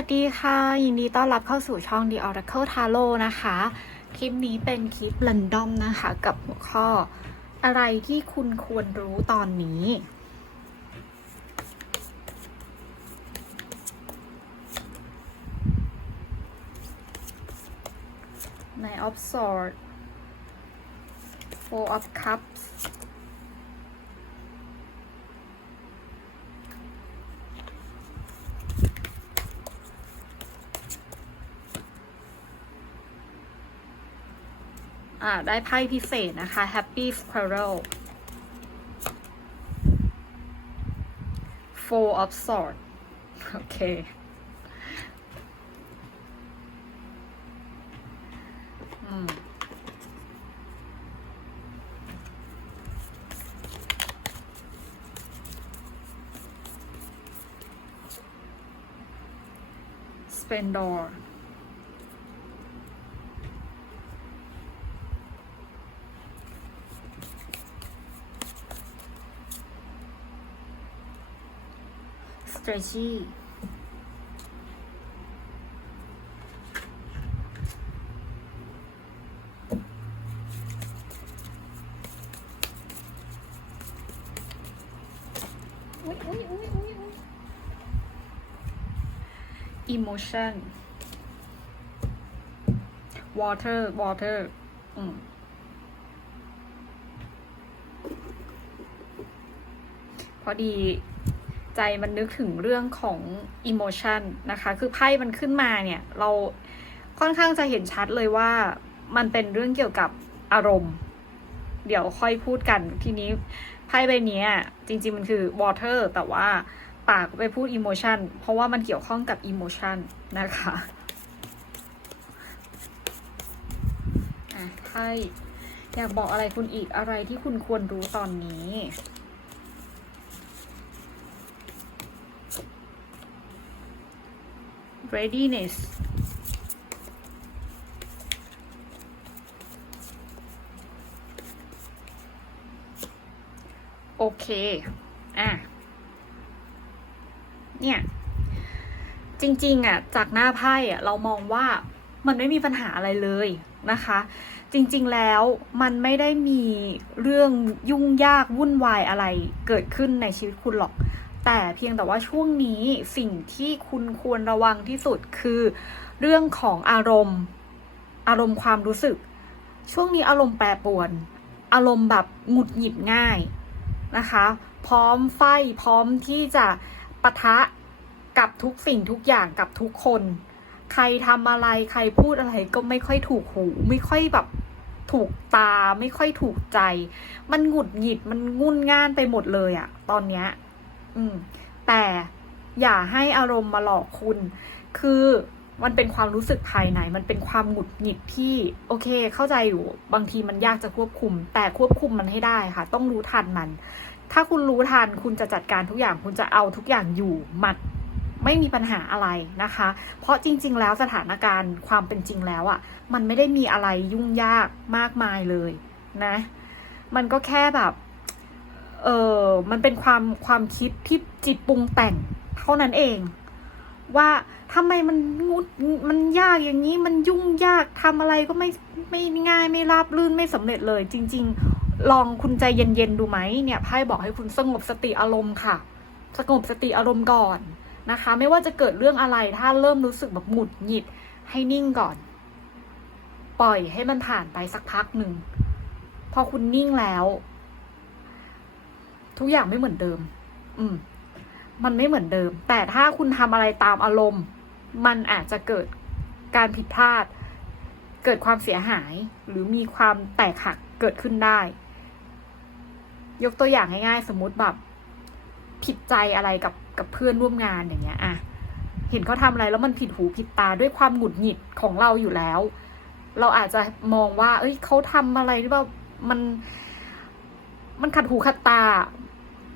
สวัสดีค่ะ ยินดีต้อนรับเข้าสู่ช่อง The Oracle Tarot นะคะ คลิปนี้เป็นคลิป r ันดอมนะคะ กับหัวข้ออะไรที่คุณควรรู้ตอนนี้ ใน of Swords Four of Cups อ่าได้ไพ่พิเศษนะคะ Happy Squirrel Four of Swords โอเค อืม Splendor ชี่อุ๊ยอุ๊ยอุ๊ยอุ๊ยอุ๊ย emotion water water อืมพอดี ใจมันนึกถึงเรื่องของ emotion นะคะ คือไพ่มันขึ้นมาเนี่ย เราค่อนข้างจะเห็นชัดเลยว่ามันเป็นเรื่องเกี่ยวกับอารมณ์ เดี๋ยวค่อยพูดกันทีนี้ไพ่ใบนี้จริง ๆ มันคือ water แต่ว่าปากไปพูด emotion เพราะว่ามันเกี่ยวข้องกับ emotion นะคะอะไพ่อยากบอกอะไรคุณอีกอะไรที่คุณควรรู้ตอนนี้ readiness โอเค อะ เนี่ย จริง ๆ อะ จากหน้าไพ่อะ เรามองว่ามันไม่มีปัญหาอะไรเลยนะคะ จริง ๆ แล้วมันไม่ได้มีเรื่องยุ่งยากวุ่นวายอะไรเกิดขึ้นในชีวิตคุณหรอก แต่เพียงแต่ว่าช่วงนี้สิ่งที่คุณควรระวังที่สุดคือ เรื่องของอารมณ์ อารมณ์ความรู้สึก ช่วงนี้อารมณ์แปรปรวน อารมณ์แบบหงุดหงิดง่ายนะคะ พร้อมไฟพร้อมที่จะปะทะกับทุกสิ่งทุกอย่างกับทุกคน ใครทำอะไรใครพูดอะไรก็ไม่ค่อยถูกหู ไม่ค่อยแบบถูกตาไม่ค่อยถูกใจ มันหงุดหงิดมันงุนง่านไปหมดเลยอะตอนเนี้ย อืม แต่อย่าให้อารมณ์มาหลอกคุณ คือมันเป็นความรู้สึกภายใน มันเป็นความหงุดหงิดที่ โอเค เข้าใจอยู่ บางทีมันยากจะควบคุม แต่ควบคุมมันให้ได้ค่ะ ต้องรู้ทันมัน ถ้าคุณรู้ทัน คุณจะจัดการทุกอย่าง คุณจะเอาทุกอย่างอยู่หมัด ไม่มีปัญหาอะไรนะคะ เพราะจริง ๆ แล้วสถานการณ์ความเป็นจริงแล้วอะ่ะ มันไม่ได้มีอะไรยุ่งยากมากมายเลยนะ มันก็แค่แบบ เออมันเป็นความความคิดที่จิตปรุงแต่งเท่านั้นเอง ว่าทำไมมันงุดมันยากอย่างนี้มันยุ่งยากทำอะไรก็ไม่ไม่ง่ายไม่ราบรื่นไม่สำเร็จเลย จริง ๆ ลองคุณใจเย็นๆดูไหมเนี่ยไพ่บอกให้คุณสงบสติอารมณ์ค่ะ สงบสติอารมณ์ก่อนนะคะ ไม่ว่าจะเกิดเรื่องอะไรถ้าเริ่มรู้สึกแบบหงุดหงิดให้นิ่งก่อน ปล่อยให้มันผ่านไปสักพักหนึ่งพอคุณนิ่งแล้ว ทุกอย่างไม่เหมือนเดิม อืม มันไม่เหมือนเดิม แต่ถ้าคุณทำอะไรตามอารมณ์ มันอาจจะเกิดการผิดพลาด เกิดความเสียหาย หรือมีความแตกหักเกิดขึ้นได้ ยกตัวอย่างง่ายๆ สมมุติแบบ ผิดใจอะไรกับกับเพื่อนร่วมงานอย่างเงี้ยอะเห็นเขาทำอะไรแล้วมันผิดหูผิดตาด้วยความหงุดหงิดของเราอยู่แล้ว เราอาจจะมองว่า เอ้ยเขาทำอะไรหรือเปล่ามัน มันขัดหูขัดตา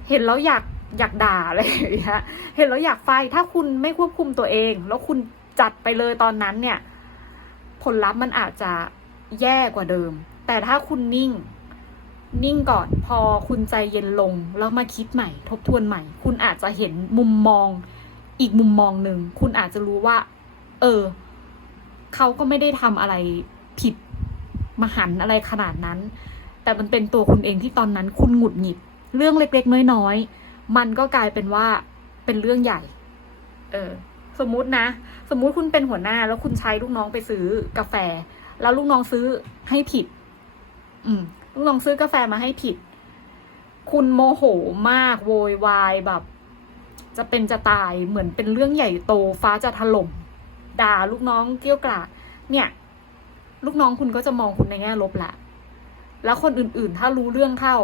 เห็นแล้วอยากอยากด่าอะไรอย่างเงี้ย เห็นแล้วอยากไฟ ถ้าคุณไม่ควบคุมตัวเอง แล้วคุณจัดไปเลยตอนนั้นเนี่ย ผลลัพธ์มันอาจจะแย่กว่าเดิม แต่ถ้าคุณนิ่ง นิ่งก่อน พอคุณใจเย็นลง แล้วมาคิดใหม่ ทบทวนใหม่ คุณอาจจะเห็นมุมมอง อีกมุมมองหนึ่ง คุณอาจจะรู้ว่า เออ เขาก็ไม่ได้ทำอะไรผิดมหันอะไรขนาดนั้น แต่มันเป็นตัวคุณเองที่ตอนนั้นคุณหงุดหงิด เรื่องเล็กๆน้อยๆมันก็กลายเป็นว่าเป็นเรื่องใหญ่ เออ สมมุตินะ สมมุติคุณเป็นหัวหน้า แล้วคุณใช้ลูกน้องไปซื้อกาแฟ แล้วลูกน้องซื้อให้ผิด อืม ลูกน้องซื้อกาแฟมาให้ผิด คุณโมโหมากโวยวายแบบ จะเป็นจะตายเหมือนเป็นเรื่องใหญ่โตฟ้าจะถล่มด่าลูกน้องเกี้ยวกราดเนี่ย ลูกน้องคุณก็จะมองคุณในแง่ลบแหละแล้วคนอื่นๆ ถ้ารู้เรื่องเข้า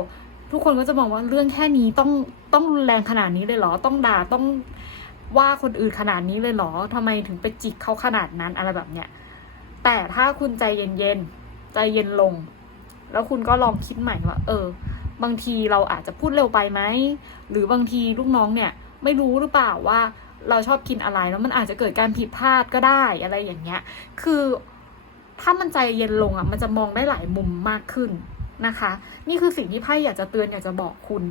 ทุกคนก็จะมองว่าเรื่องแค่นี้ต้องต้องรุนแรงขนาดนี้เลยเหรอ ต้องด่าต้องว่าคนอื่นขนาดนี้เลยเหรอทำไมถึงไปจิกเขาขนาดนั้นอะไรแบบเนี้ยแต่ถ้าคุณใจเย็นๆใจเย็นลง แล้วคุณก็ลองคิดใหม่ว่า เออ บางทีเราอาจจะพูดเร็วไปไหมหรือบางทีลูกน้องเนี่ย ไม่รู้หรือเปล่าว่าเราชอบกินอะไรแล้วมันอาจจะเกิดการผิดพลาดก็ได้อะไรอย่างเงี้ย คือถ้ามันใจเย็นลงอะ มันจะมองได้หลายมุมมากขึ้น นะคะ นี่คือสิ่งที่ไพ่อยากจะเตือนอยากจะบอกคุณ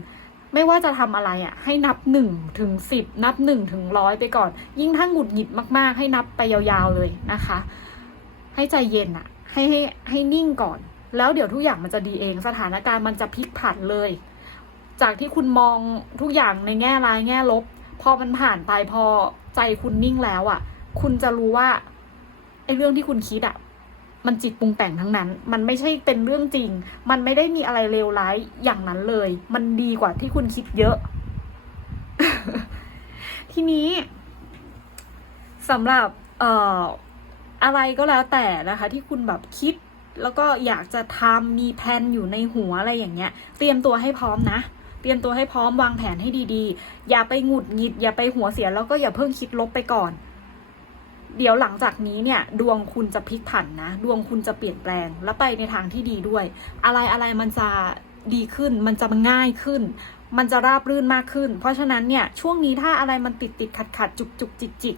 ไม่ว่าจะทำอะไรอะ ให้นับหนึ่งถึงสิบนับหนึ่งถึงร้อยไปก่อน ยิ่งถ้าหงุดหงิดมากๆ ให้นับไปยาวๆเลยนะคะ ให้ใจเย็นอะ ให้ให้ให้นิ่งก่อน แล้วเดี๋ยวทุกอย่างมันจะดีเอง สถานการณ์มันจะพลิกผันเลย จากที่คุณมองทุกอย่างในแง่ร้ายแง่ลบ พอมันผ่านไปพอใจคุณนิ่งแล้วอะ คุณจะรู้ว่าไอ้เรื่องที่คุณคิดอะ มันจิตปรุงแต่งทั้งนั้น มันไม่ใช่เป็นเรื่องจริง มันไม่ได้มีอะไรเลวร้ายอย่างนั้นเลย มันดีกว่าที่คุณคิดเยอะ ทีนี้สำหรับเอ่ออะไรก็แล้วแต่นะคะ ที่คุณแบบคิดแล้วก็อยากจะทำมีแผนอยู่ในหัวอะไรอย่างเงี้ย เตรียมตัวให้พร้อมนะ เตรียมตัวให้พร้อมวางแผนให้ดีๆ อย่าไปหงุดหงิด อย่าไปหัวเสียแล้วก็อย่าเพิ่งคิดลบไปก่อน เดี๋ยวหลังจากนี้เนี่ย ดวงคุณจะพลิกผันนะ ดวงคุณจะเปลี่ยนแปลง และไปในทางที่ดีด้วย อะไรอะไรมันจะดีขึ้น มันจะง่ายขึ้น มันจะราบรื่นมากขึ้น เพราะฉะนั้นเนี่ย ช่วงนี้ถ้าอะไรมันติดติดขัดขัดจุกจุกจิกจิก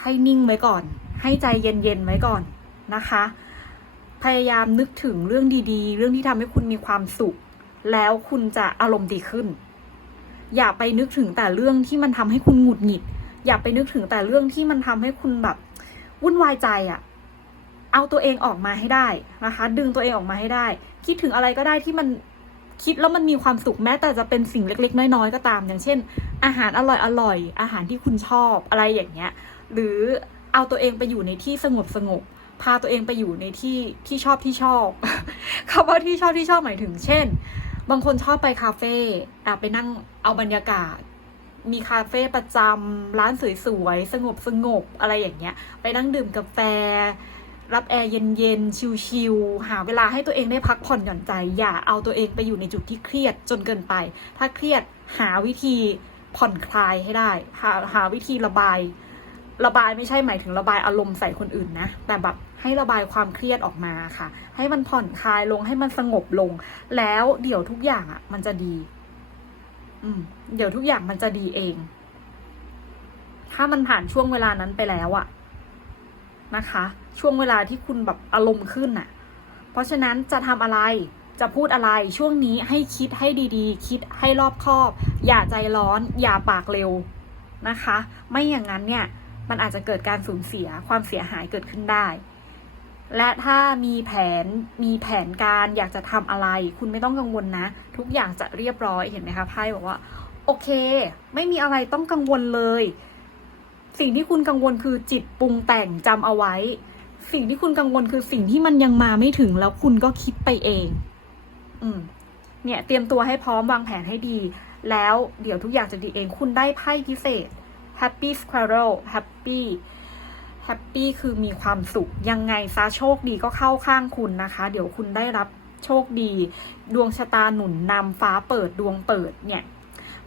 ให้นิ่งไว้ก่อน ให้ใจเย็นเย็นๆไว้ก่อนนะคะ พยายามนึกถึงเรื่องดีๆ เรื่องที่ทำให้คุณมีความสุข แล้วคุณจะอารมณ์ดีขึ้น อย่าไปนึกถึงแต่เรื่องที่มันทำให้คุณหงุดหงิด อย่าไปนึกถึงแต่เรื่องที่มันทำให้คุณแบบวุ่นวายใจอะ่ะ เอาตัวเองออกมาให้ได้นะคะ ดึงตัวเองออกมาให้ได้ คิดถึงอะไรก็ได้ที่มันคิดแล้วมันมีความสุขแม้แต่จะเป็นสิ่งเล็ก ๆ น้อยๆก็ตาม อย่างเช่น อาหารอร่อยๆอาหารที่คุณชอบอะไรอย่างเงี้ย หรือเอาตัวเองไปอยู่ในที่สงบสงบๆพาตัวเองไปอยู่ในที่ที่ชอบที่ชอบคำว่าที่ชอบที่ชอบหมายถึง เช่น บางคนชอบไปคาเฟ่ไปนั่งเอาบรรยากาศ มีคาเฟ่ประจำร้านสวยๆ สงบสงบอะไรอย่างเงี้ย ไปนั่งดื่มกาแฟ รับแอร์เย็นๆ ชิลๆ หาเวลาให้ตัวเองได้พักผ่อนหย่อนใจ อย่าเอาตัวเองไปอยู่ในจุดที่เครียดจนเกินไป ถ้าเครียดหาวิธีผ่อนคลายให้ได้ หาหาวิธีระบาย ระบายไม่ใช่หมายถึงระบายอารมณ์ใส่คนอื่นนะ แต่แบบให้ระบายความเครียดออกมาค่ะ ให้มันผ่อนคลายลงให้มันสงบลง แล้วเดี๋ยวทุกอย่างอะมันจะดี เดี๋ยวทุกอย่างมันจะดีเอง ถ้ามันผ่านช่วงเวลานั้นไปแล้วอะนะคะ ช่วงเวลาที่คุณแบบอารมณ์ขึ้นน่ะเพราะฉะนั้นจะทำอะไรจะพูดอะไรช่วงนี้ให้คิดให้ดีๆ คิดให้รอบคอบ อย่าใจร้อน อย่าปากเร็วนะคะ ไม่อย่างนั้นเนี่ย มันอาจจะเกิดการสูญเสียความเสียหายเกิดขึ้นได้ และถ้ามีแผนมีแผนการอยากจะทำอะไร คุณไม่ต้องกังวลนะ ทุกอย่างจะเรียบร้อยเห็นไหมคะไพ่บอกว่า โอเค ไม่มีอะไรต้องกังวลเลย สิ่งที่คุณกังวลคือจิตปรุงแต่งจำเอาไว้ สิ่งที่คุณกังวลคือสิ่งที่มันยังมาไม่ถึงแล้วคุณก็คิดไปเอง อืม เนี่ย เตรียมตัวให้พร้อมวางแผนให้ดี แล้วเดี๋ยวทุกอย่างจะดีเองคุณได้ไพ่พิเศษ Happy Squirrel Happy Happy คือมีความสุขยังไงซะโชคดีก็เข้าข้างคุณนะคะ เดี๋ยวคุณได้รับโชคดี ดวงชะตาหนุนนำฟ้าเปิดดวงเปิดเนี่ย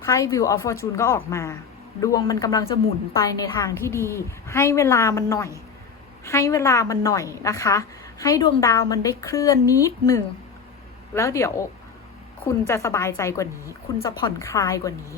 ไพ่ View of Fortune ก็ออกมา ดวงมันกำลังจะหมุนไปในทางที่ดี ให้เวลามันหน่อย ให้เวลามันหน่อยนะคะ ให้ดวงดาวมันได้เคลื่อนนิดหนึ่ง แล้วเดี๋ยวคุณจะสบายใจกว่านี้ คุณจะผ่อนคลายกว่านี้